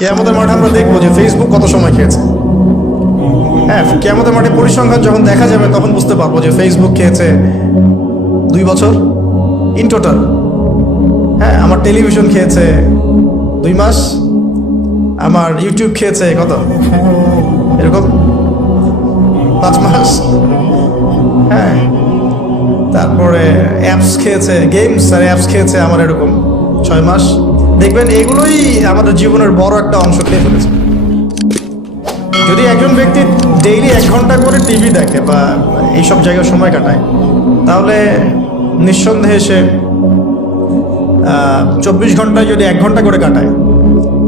কিয়ামতের মাঠে আমরা দেখবো যে ফেসবুক কত সময় খেয়েছে। হ্যাঁ, কিয়ামতের মাঠে পরিসংখ্যান যখন দেখা যাবে তখন বুঝতে পারবো যে ফেসবুক খেয়েছে 2 বছর ইন টোটাল। হ্যাঁ, আমার টেলিভিশন খেয়েছে 2 মাস, আমার ইউটিউব খেয়েছে কত এরকম 5 মাস। হ্যাঁ, তারপরে অ্যাপস খেয়েছে, গেমস আর অ্যাপস খেয়েছে আমার এরকম 6 মাস। দেখবেন এগুলোই আমাদের জীবনের বড় একটা অংশ খেয়ে ফেলেছে। যদি একজন ব্যক্তি ডেইলি 1 ঘন্টা করে টিভি দেখে বা এইসব জায়গায় সময় কাটায়, তাহলে নিঃসন্দেহে সে 24 ঘন্টায় যদি 1 ঘন্টা করে কাটায়,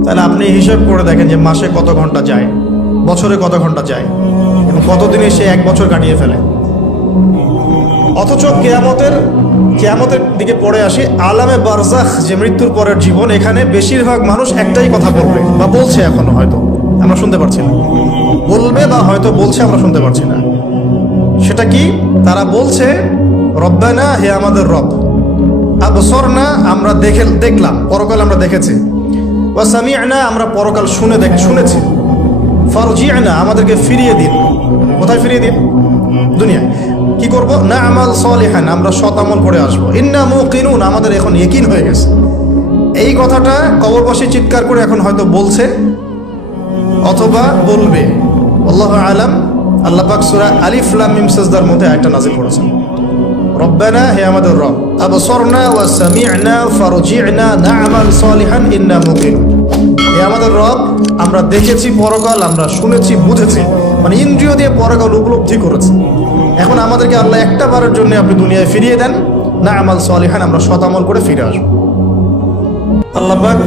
তাহলে আপনি হিসাব করে দেখেন যে মাসে কত ঘন্টা যায়, বছরে কত ঘন্টা যায়, এবং কতদিনে সে 1 বছর কাটিয়ে ফেলে। অথচ কিয়ামতের দিকে পড়ে আসি, আলামে বারজাখ, যে মৃত্যুর পরের জীবন, এখানে বেশিরভাগ মানুষ একটাই কথা বলবে বা বলছে, এখনো হয়তো আমরা শুনতে পারছি না, বলবে বা হয়তো বলছে, আমরা শুনতে পারছি না। সেটা কি? তারা বলছে, রব্বানা, হে আমাদের রব, আবসরনা, আমরা দেখলাম, পরকাল আমরা দেখেছি, ওয়া সামি'না, আমরা পরকাল শুনেছি, ফারজি'না, আমাদেরকে ফিরিয়ে দিন। কোথায় ফিরিয়ে দিন? দুনিয়ায়। কি করব? না আমাল সালিহান, আমরা সৎ আমল করে আসবো। ইন্না মুকিনুন, আমাদের এখন ইয়াকিন হয়ে গেছে। এই কথাটা কবরবাসী চিৎকার করে এখন হয়তো বলছে অথবা বলবে, আল্লাহু আলাম। আল্লাহ পাক সূরা আলিফ লাম মিম সাজদার মধ্যে আয়াতটা নাযিল করেছেন, রব্বানা, হে আমাদের রব, আবসরনা ওয়া সামি'না ফারজি'না না'মাল সালিহান ইন্না মুকিনুন। হে আমাদের রব, আমরা দেখেছি পরকাল, আমরা শুনেছি, বুঝেছি, মানে ইন্দ্রিয় দিয়ে পরকাল উপলব্ধি করেছি। এখন আমাদেরকে আল্লাহ একটা বারের জন্য আপনি দুনিয়ায় ফিরিয়ে দেন, না'মাল সালিহান, আমরা সৎ আমল করে ফিরে আসবো। আল্লাহ পাক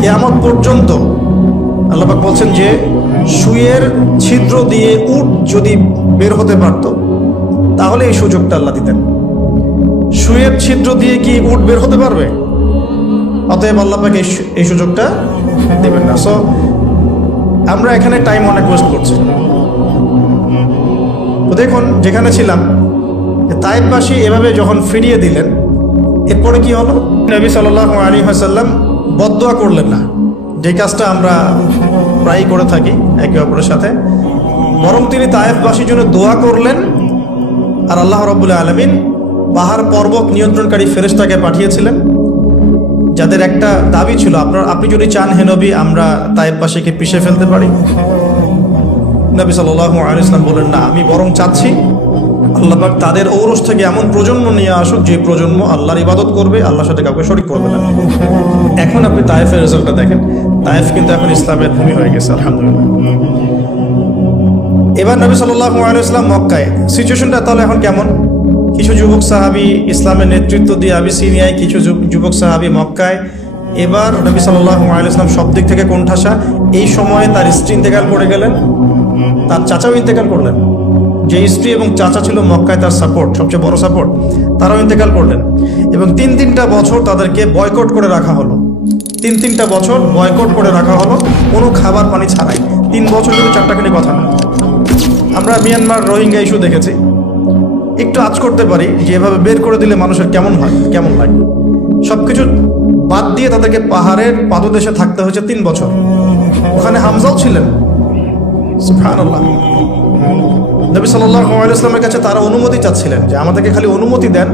কিয়ামত পর্যন্ত আল্লাহ পাক বলছেন যে সুয়ের ছিদ্র দিয়ে উট যদি বের হতে পারত, তাহলে এই সুযোগটা আল্লাহ দিতেন। সুয়ের ছিদ্র দিয়ে কি উট বের হতে পারবে? অতএব আল্লাহ পাক এই সুযোগটা দেবেন না। সো আমরা এখানে টাইম অনেক ওয়েস্ট করছি। তো দেখুন, যেখানে ছিলাম, তায়েফবাসী এভাবে যখন ফিরিয়ে দিলেন, এরপরে কি হলো? নবী সাল্লাল্লাহু আলাইহি ওয়াসাল্লাম বদদোয়া করলেন না, যে কাজটা আমরা প্রায়ই করে থাকি একে অপরের সাথে, বরং তিনি তায়েফবাসীর জন্য দোয়া করলেন। আর আল্লাহ রাব্বুল আলামিন পাহাড় পর্বত নিয়ন্ত্রণকারী ফেরেশতাকে পাঠিয়েছিলেন, যাদের একটা দাবি ছিল, আপনি যদি চান হে নবী, আমরা তায়েফবাসীকে পিষে ফেলতে পারি। নবী সাল্লাল্লাহু আলাইহি ওয়াসাল্লাম বলেন, না, আমি বরং চাচ্ছি আল্লাহ পাক তাদের ঔরস থেকে এমন প্রজন্ম নিয়ে আসুক, যে প্রজন্ম আল্লাহর ইবাদত করবে, আল্লাহর সাথে কাউকে শরীক করবে না। এখন আপনি তায়েফের রেজাল্টটা দেখেন, তায়েফ কিন্তু এখন ইসলামের ভূমি হয়ে গেছে, আলহামদুলিল্লাহ। এবার নবী সাল্লাল্লাহু আলাইহি ওয়াসাল্লাম মক্কায়, সিচুয়েশনটা তাহলে এখন কেমন? কিছু যুবক সাহাবী ইসলামের নেতৃত্ব দিয়ে আবিসিনিয়ায়, কিছু যুবক সাহাবী মক্কায়। এবার নবী সাল্লাল্লাহু আলাইহি ওয়াসাল্লাম সব দিক থেকে কোণঠাসা। এই সময়ে তার স্ত্রী ইন্তেকাল করে গেলেন, তার চাচাও ইন্তেকাল করলেন। যে স্ত্রী এবং চাচা ছিল মক্কায় তার সাপোর্ট, সবচেয়ে বড় সাপোর্ট, তারাও ইন্তেকাল করলেন। এবং 3-3টা বছর তাদেরকে বয়কট করে রাখা হলো। 3-3টা বছর বয়কট করে রাখা হলো, কোনো খাবার পানি ছাড়াই। 3 বছর কিন্তু চারটাখানি কথা না। আমরা মিয়ানমার রোহিঙ্গা ইস্যু দেখেছি। একটু আঁচ করতে পারি যে এভাবে বের করে দিলে মানুষের কেমন হয়, কেমন লাগে। সবকিছু বাদ দিয়ে তাদেরকে পাহাড়ের পাদদেশে থাকতে হয়েছে 3 বছর। ওখানে হামজাও ছিলেন, সুবহানাল্লাহ। নবী সাল্লাল্লাহু আলাইহি ওয়াসাল্লামের কাছে তারা অনুমতি চাচ্ছিলেন যে আমাদেরকে খালি অনুমতি দেন,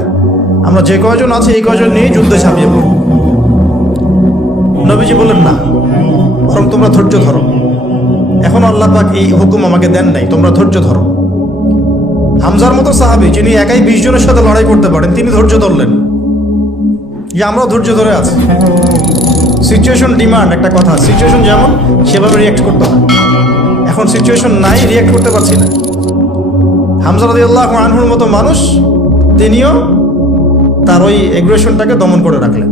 আমরা যে কয়জন আছে এই কয়জন নিয়ে যুদ্ধে ঝাঁপিয়ে পড়ব। নবীজি বললেন, না, বরং তোমরা ধৈর্য ধরো। এখন আল্লাহ পাক এই হুকুম আমাকে দেন নাই, তোমরা ধৈর্য ধরো। হামজার মতো সাহাবী, যিনি একাই 20 জনের সাথে লড়াই করতে পারেন, তিনি ধৈর্য ধরলেন যে আমরাও ধৈর্য ধরে আছি। সিচুয়েশন ডিমান্ড, একটা কথা, সিচুয়েশন যেমন সেভাবে রিয়াক্ট করতে হয়। এখন সিচুয়েশন নাই, রিয়াক্ট করতে পারছি না। হামজা রাদিয়াল্লাহু আনহুর মতো মানুষ, তিনিও তার ওই এগ্রেশনটাকে দমন করে রাখলেন।